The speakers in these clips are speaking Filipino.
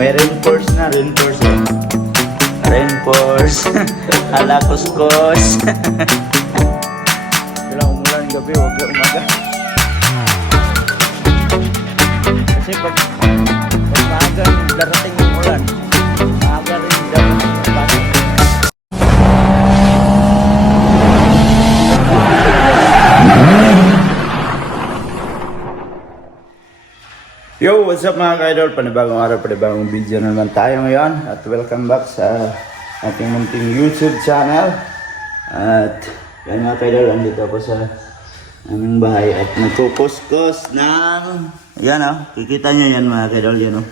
May reinforce na, reinforce. Reinforce. Ala kuskus. Kailangan umulan gabi, huwag na umaga. Kasi pag maaga darating yung ulan, maaga rin darating yung bata. Yo, what's up mga ka-idol? Panibagong araw, panibagong video na naman tayo ngayon. At welcome back sa ating munting YouTube channel. At yan mga ka-idol, andito ako sa aming bahay at nagkukuskos ng... Yan o, kikita nyo yan mga ka-idol, yan o.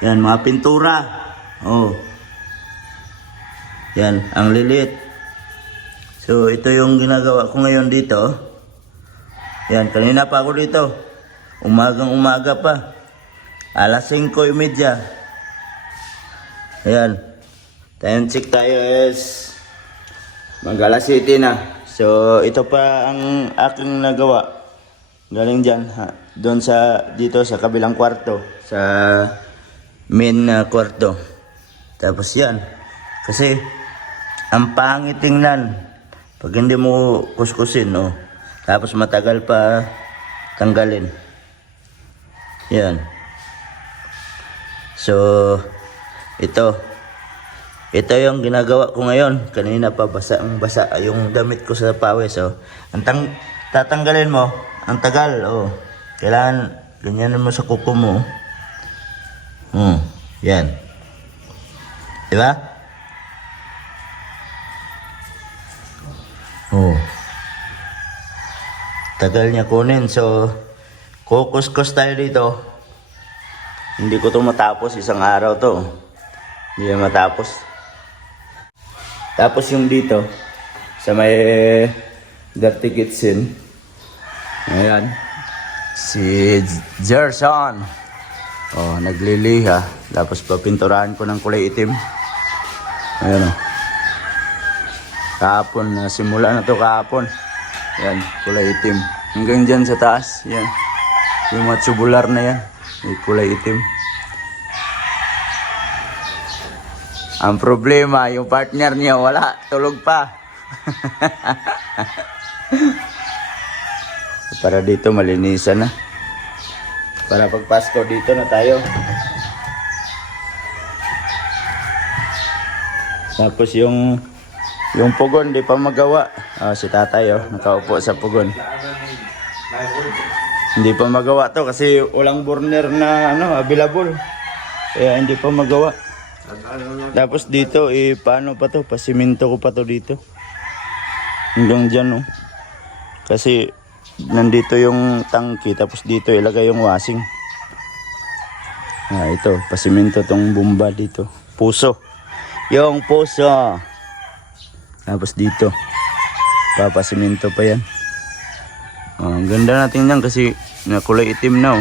Yan, mga pintura. Oh. Yan, ang lilit. So, ito yung ginagawa ko ngayon dito. Yan, kanina pa ako dito. Umagang umaga pa. Alas 5:30. Ayan. Time check tayo is mag alas 7 na. So ito pa ang aking nagawa. Galing dyan. Doon sa dito sa kabilang kwarto. Sa main kwarto. Tapos yan. Kasi ang pangit tingnan. Pag hindi mo kuskusin. Oh. Tapos matagal pa tanggalin. Yan. So, ito yung ginagawa ko ngayon. Kanina pa basa yung damit ko sa pawis. So, tatanggalin mo, ang tagal. Oh. Kailangan ganyanin mo sa kuko mo. Yan. Diba? Oh. Tagal niya kunin. So, kukuskus tayo dito. Hindi ko to matapos isang araw to. Hindi na matapos. Tapos yung dito sa may dirty kitchen. Ayan. Si Gerson. Oh, nagliliha. Tapos papinturahan ko ng kulay itim. Ayan oh. Kahapon, simula na to kahapon. Ayan, kulay itim. Hanggang dyan sa taas. Ayan. Yung mga tubular na yan, may kulay itim. Ang problema, yung partner niya wala, tulog pa. Para dito malinisan na. Para pag Pasko dito na tayo. Tapos yung pugon, di pa magawa. Si tatay nakaupo sa pugon. Hindi pa magawa to kasi walang burner na available. Kaya hindi pa magawa. Tapos dito paano pa to? Pasiminto ko pa to dito. Hanggang dyan Kasi nandito yung tangki tapos dito ilagay yung washing. Ito, pasiminto tong bomba dito. Puso. Yung puso. Tapos dito. Papasiminto pa yan. Ang ganda natin yan kasi na kulay itim na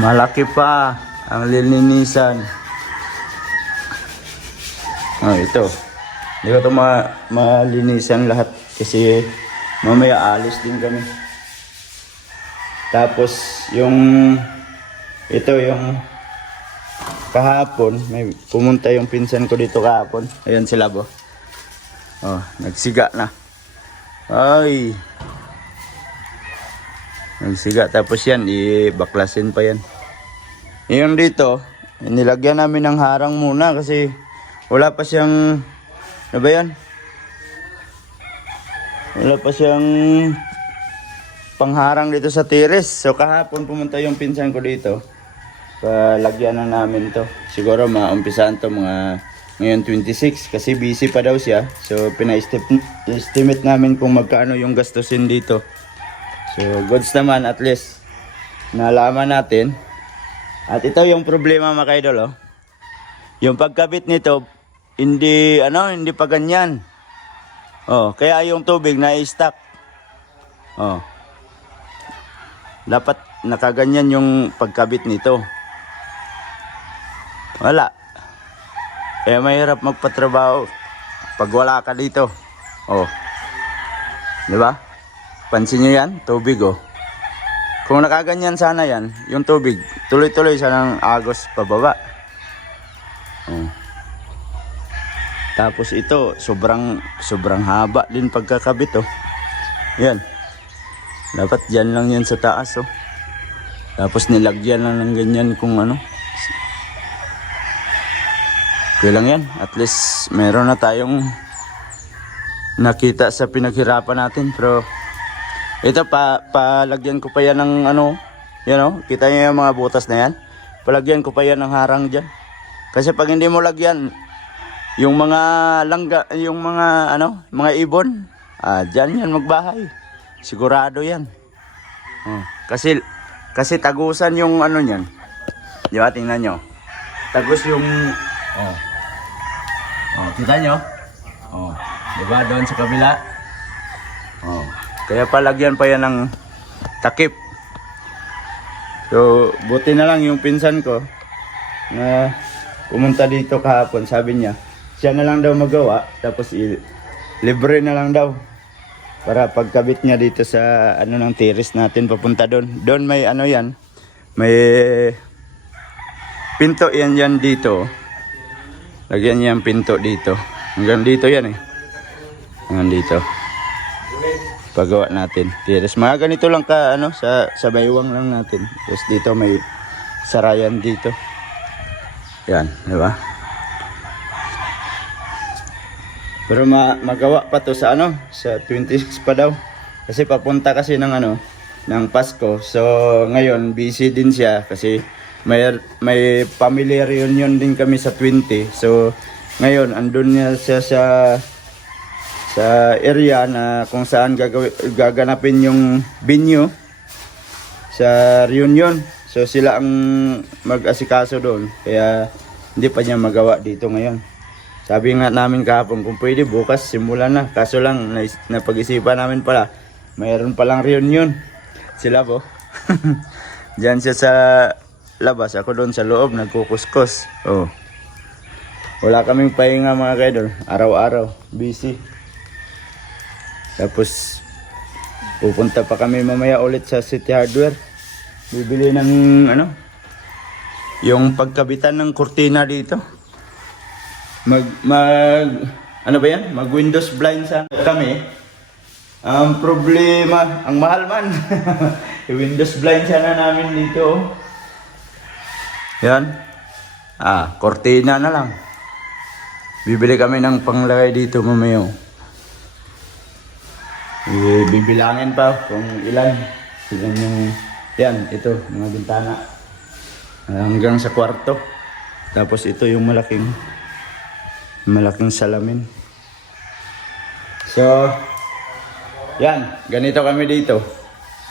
Malaki pa ang lilinisan. Ito. Hindi ko ito malinisan lahat kasi mamaya alis din kami. Tapos ito yung kahapon, may pumunta yung pinsan ko dito kahapon. Ayan sila bo. Nagsiga na. Ay. Nagsiga. Tapos yan, ibaklasin pa yan. Yung dito, nilagyan namin ng harang muna kasi wala pa siyang, ano ba yan? Wala pa siyang pangharang dito sa tiris. So kahapon pumunta yung pinsan ko dito. Lagyan na namin to. Siguro maumpisahan to mga ngayon 26 kasi busy pa daw siya. So pina-estimate namin kung magkano yung gastusin dito. So goods naman, at least nalaman natin. At ito yung problema mga kaidol. Yung pagkabit nito hindi pa ganyan. Kaya yung tubig na-stuck. Dapat nakaganyan yung pagkabit nito. Wala. Kaya mahirap magpatrabaho pag wala ka dito. Di ba? Pansin nyo yan? Tubig oh. Kung nakaganyan sana yan, yung tubig, tuloy-tuloy siya ng agos pababa. Oh. Tapos ito, sobrang haba din pagkakabit oh. Yan. Dapat dyan lang yan sa taas oh. Tapos nilagyan lang ng ganyan kung ano. Okay lang yan. At least meron na tayong nakita sa pinaghirapan natin. Pero ito palagyan ko pa yan ng ano. Yan oh. Kita nyo yung mga butas na yan. Palagyan ko pa yan ng harang dyan. Kasi pag hindi mo lagyan, yung mga langga, yung mga ano, mga ibon, dyan yan magbahay. Sigurado yan. Oh. Kasi tagusan yung ano niyan. Di ba? Tingnan nyo. Tagus yung... Oh. Oh, kita nyo? Oh. Di ba? Doon sa kabila. Oh. Kaya palagyan pa yan ng takip. So, buti na lang yung pinsan ko na pumunta dito kahapon. Sabi niya, siya na lang daw magawa. Tapos libre na lang daw. Para pagkabit niya dito sa ano ng tiris natin papunta doon. Doon may ano yan. May pinto yan dito. Lagyan niya ang pinto dito. Hanggang dito yan eh. Hanggang dito. Pagawa natin. Tiris. Mga ganito lang ka ano sa baywang lang natin. Tapos dito may sarayan dito. Yan, di ba? Pero magawa pa to sa ano, sa 26 pa daw. Kasi papunta kasi ng ano, ng Pasko. So ngayon busy din siya kasi may family reunion din kami sa 20. So ngayon andun niya siya sa area na kung saan gaganapin yung venue sa reunion. So sila ang mag-asikaso doon. Kaya hindi pa niya magawa dito ngayon. Sabi nga namin kahapon kung pwede bukas simulan na. Kaso lang napag-isipan namin pala. Mayroon palang reunion. Sila po. Diyan siya sa labas. Ako doon sa loob nagkukuskus. Oh. Wala kaming pahinga mga kaidol. Araw-araw. Busy. Tapos pupunta pa kami mamaya ulit sa City Hardware. Bibili ng ano? Yung pagkabitan ng kurtina dito. Ano ba yan? Mag windows blind sana kami. Ang problema, ang mahal man. Windows blind sana namin dito. Yan. Kurtina na lang. Bibili kami ng panglagay dito mamaya. Bibilangin pa kung ilan. Ilan yung... Yan, ito, mga bintana. Hanggang sa kwarto. Tapos ito yung malaking salamin. So, yan, ganito kami dito.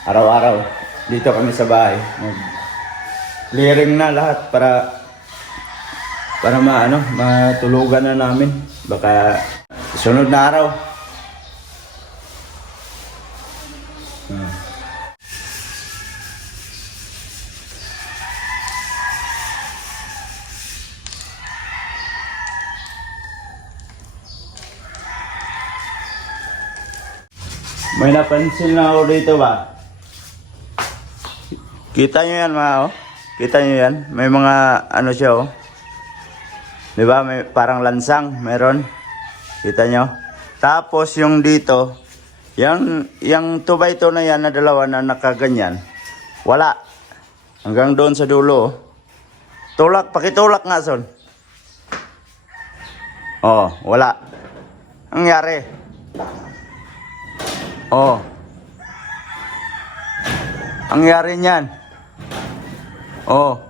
Araw-araw. Dito kami sa bahay. Clearing na lahat para matulugan na namin. Baka sunod na araw. May napansin na ako dito ba? Kita nyo yan mga oh. Kita nyo yan. May mga ano siya oh. Diba? May parang lansang. Meron. Kita nyo. Tapos yung dito. Yung 2x2 na yan na dalawa na nakaganyan. Wala. Hanggang doon sa dulo oh. Tulak. Pakitulak nga son. Oh. Wala. Ang nangyari. Oh. Ang nangyari niyan. Oh.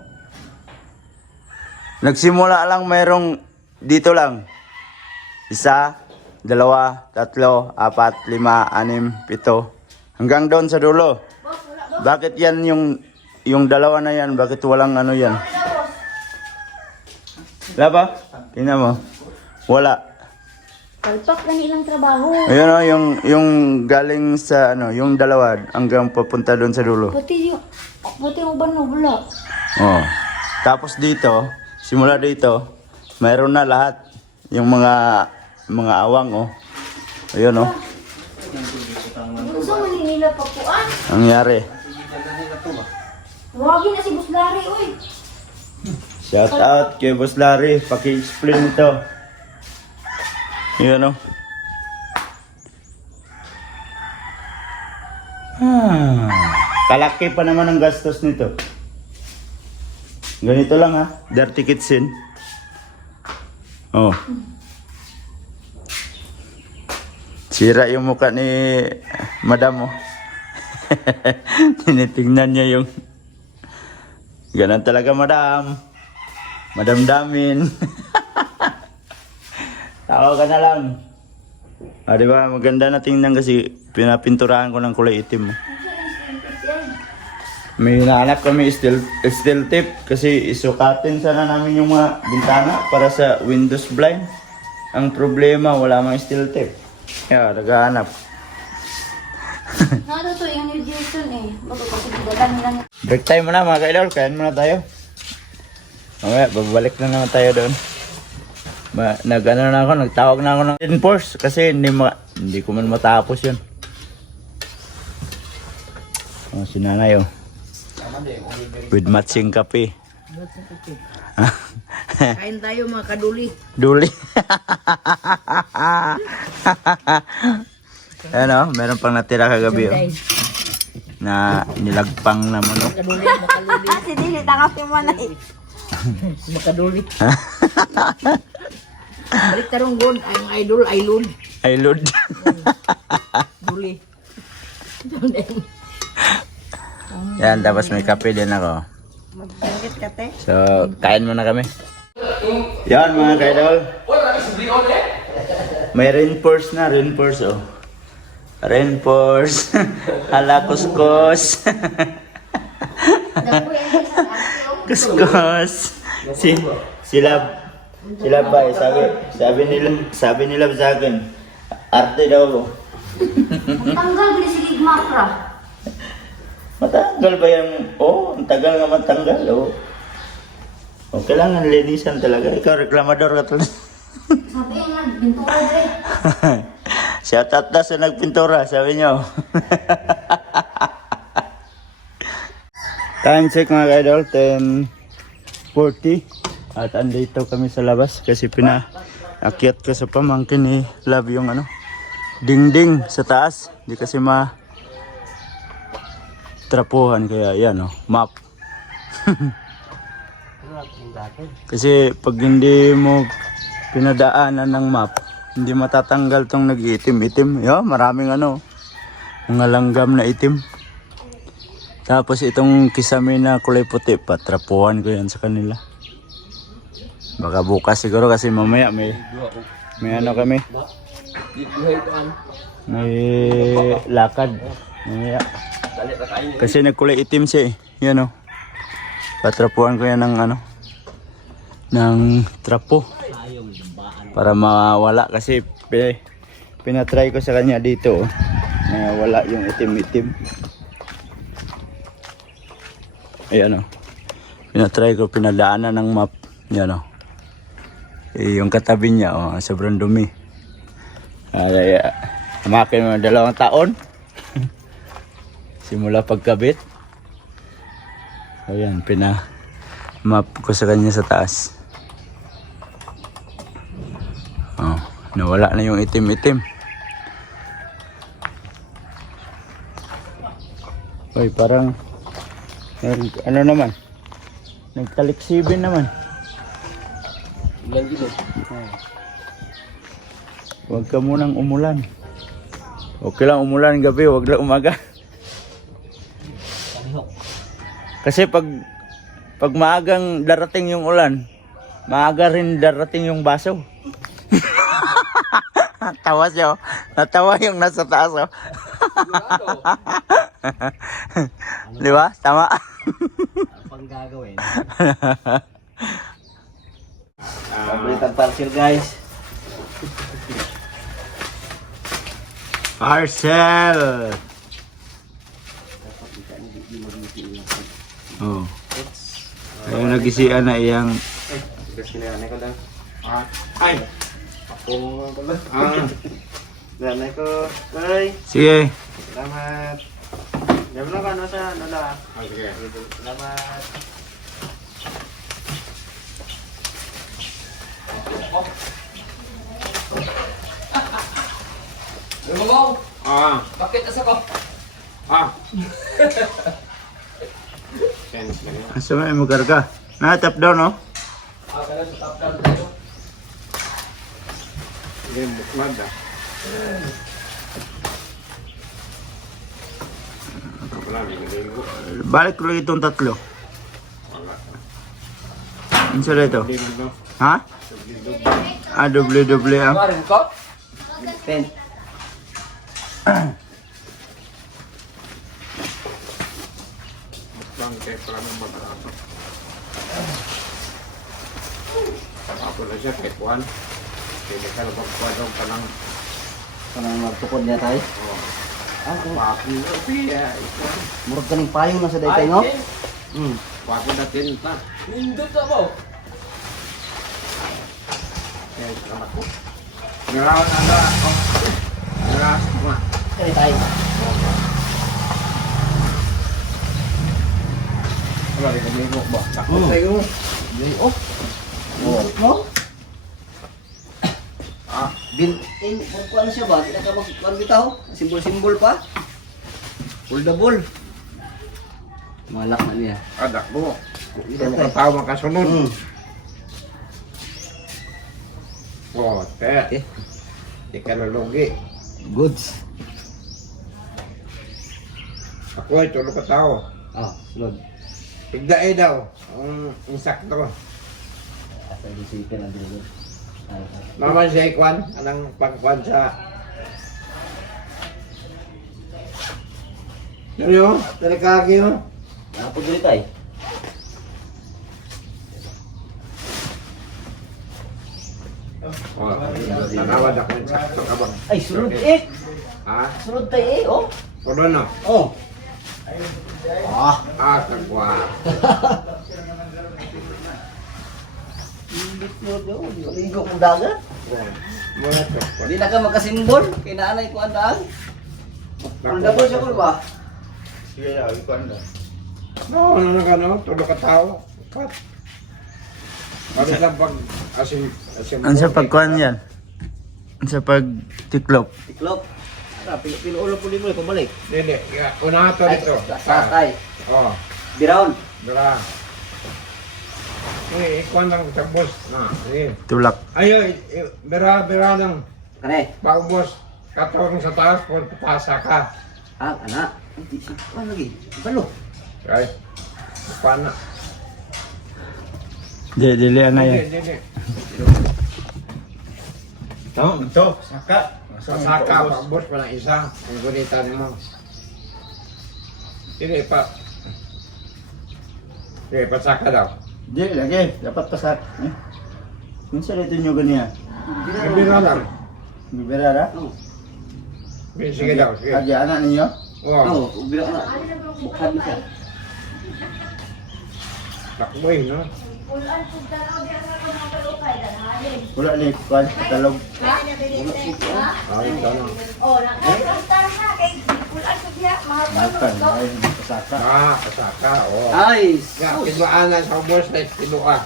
Nagsimula lang mayroong dito lang. 1, 2, 3, 4, 5, 6, 7. Hanggang doon sa dulo. Bakit yan yung dalawa na yan? Bakit walang ano yan? Wala ba? Tingnan mo. Wala. Palpak na ilang trabaho. Ayun o, yung galing sa ano, yung dalawa hanggang papunta doon sa dulo. Pati yung ba wala. Oh. Tapos dito, simula dito, mayroon na lahat yung mga awang oh. Ayun oh. pagpuan. Ang nangyari? Huwagin na si Boss Larry, uy. Shout out kay Boss Larry. Paki-explain ito. Yun o. Kalaki pa naman ang gastos nito. Ganito lang ha. Dirty kitchen. Oh. Sira yung mukha ni Madam oh. Tinitingnan niya yung ganon talaga Madam. Madam Damin. Tawa ka na lang. Ah, di ba? Maganda na tingnan kasi pinapinturahan ko ng kulay itim. May hinahanap kami steel tape kasi isukatin sana namin yung mga bintana para sa windows blind. Ang problema, wala mang steel tape. Kaya, naghahanap. Ano to, yung New Jason eh. Bago kasi bigalan nila. Break time muna mga ka-idol. Kain muna tayo. Mamaya, babalik na naman tayo doon. Nagtawag na ako ng reinforce kasi hindi ko man matapos yun. Oh, si nanay oh. With matching kape. Kain tayo mga kaduli. Duli. Ano, meron pang natira kagabi oh. Na nilagpang na manok. Kaduli, makaluli. Si Dili, takapin mo na eh. Makaduli. Balik tarong gold. Ang idol, Aylon. Ay Lord. Duli. Yan, tapos may kape din ako. Magbangkit ka te. So, kain muna kami. Yan mga ka-idol. May reinforce na, reinforce oh. Reinforce. Hala kuskus. Kuskus. Sila ba sabi nila sa akin, arte daw ko. Tanggal bili si Ligmacra. Matanggal ba yung, ang tagal nga matanggal oh. Kailangan linisan talaga. Ikaw reklamador ka talaga. Sabi yung nagbintura dre. Shout out na sa nagpintura, sabi nyo. Time check mga ka-idol, 10:40. At andito kami sa labas kasi pinaakyat ko sa pamangkin ni Love yung dingding sa taas. Hindi kasi trapuhan kaya yan map. Kasi pag hindi mo pinadaanan ng map, hindi matatanggal tong nag-iitim-itim. Maraming mga langgam na itim. Tapos itong kisame na kulay puti, patrapuhan ko yan sa kanila. Baka bukas siguro kasi mamaya may kami. May lakad. Mamaya. Kasi nagkulay itim siya eh. Yan patrapuhan ko yan ng trapo. Para mawala kasi pinatry ko sa kanya dito na wala yung itim-itim. Ayan pinatry ko, pinadaanan ng map. Yan yung katabi niya sobrang dumi. Kaya umakin mo 2 taon. Simula pagkabit. Ayan, map ko sa kanya sa taas. Nawala na yung itim-itim. Uy, parang naman? Nagtaliksibin naman. Huwag ka munang umulan. Okay lang umulan gabi, huwag lang umaga. Kasi pag maagang darating yung ulan, maaga rin darating yung baso. Tawa siya. Natawa yung nasa taas Di ba? Tama. Pang gagawin. Paborito parcel guys. Parcel! Ayun nagisian na iyang Ay! Ako pala. Nanay ko. Ay! sige. Salamat. Diyan lang ka, nasa ano na. Sige. Salamat. Lumabaw! Ah. Bakit asa ko? Ah. Sense lang yun. Asa may mo karga? Na top down no? Kaya sa top down tayo. Hindi, bukmad ah. Wala, linggo. Balik ko lang itong tatlo. Wala. Ano sa dito? Hindi man no. Ha? Ah, doble ang. Marin ko? Pen. Bang, kaya pala ng mag-aapa. Ako na siya, kahit one. Pwede ka na magkwadong ka lang. Kanang magtukod niya tayo. Oh. Ah, Papi, piya. murag kaning payong na sa daytay no? Hmm. Papi natin na. Nindot na mo. Kaya salamat po. Narawan anda. Oh. Narawan mo. Kani tayo. Wala, di ko may mo ba? Takot Hmm. tayo. Dili oh. Oh. No? Ah. Bin in kuan siya ba? Kita ka magkuan bitaw. Simbol-simbol pa. Foldable. Malak na niya. Adak mo. Ito mo kang tao makasunod. Hmm. Oh, te. Di ka nalugi. Goods. Ako ay tulog ka tao. Ah, sulod. Tigdae daw. Ang sakto. Asa disikin na dito. Ay. Naman siya ikwan. Anang pagkwan sa... Ano? Talikagi mo. Napo dili tay. Oh, nanawad ako yung sakto ka ba? Ay, sulod eh. Ha? Sulod tay eh, oh. Kulo no? Oh. Ah, Ah, kagwa. hindi sulod yo. Ligo kong dagat. Muna to. Di na ka magkasimbol. Kinaanay ko andaan. Foldable siya ko ba? Sige na, ikuan na. No, ano na ka no? Tulog ka tao. Cut. Bakit lang pag asim... Ano sa pagkuan yan? Ano sa pagtiklop? Tiklop. Ara, pinuulo po mo pabalik. Hindi, una to dito. Tatay. Oh, Birown. dara. Eh, ikuan lang sa boss. Na, eh. Tulak. Ayo, bera lang. Kare. Bago boss, katawang sa taas, kung papasa ka. Ah, anak. Hindi siya. Ano lagi? Balo. Right? Paano? Dili na yan. Hindi. Tama, ito. Saka. Pasaka, pag boss pa ng isa. Ang gunita mo. Hindi pa. Sige, pasaka daw. Dili lagi. Dapat pasak. Minsan ito nyo ganyan. Bira lang. Bibira na? Oh. Sige daw, sige. Agi anak ninyo? Oh, Oh, biro na. Bukhan mo siya. takboy, no? Wala ni kuan katalog. Ayun, tanong. Makan. Ay, pasaka. Ah, pasaka, oh. Ay, Nga, sus. kinwaanan sa boss na kinua.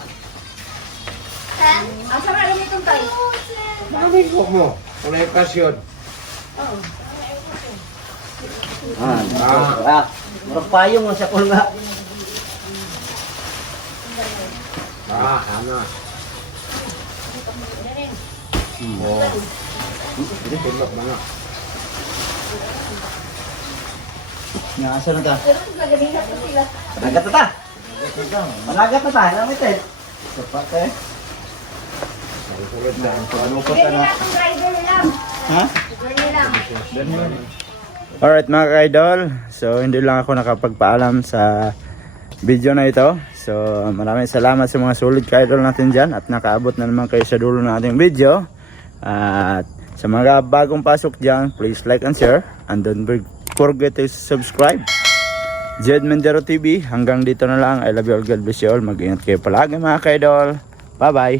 Asa na lang itong tayo? Maraming ko mo. Kung na okasyon. Ah. Murag payong mo siya kung nga. Ah, ano? Oh. Tulog mga. Nga asa na ka? Managat na ta. Managat na ta. Namit eh. Sapat eh. Kulod na. Ano pa ka na? Ha? lang. Alright mga ka-idol, so hindi lang ako nakapagpaalam sa video na ito. So maraming salamat sa mga solid ka-idol natin dyan at nakaabot na naman kayo sa dulo ng ating video. At sa mga bagong pasok dyan, please like and share and don't forget to subscribe. Jed Mendero TV, hanggang dito na lang. I love you all, God bless you all. Mag-ingat kayo palagi mga ka-idol. Bye bye.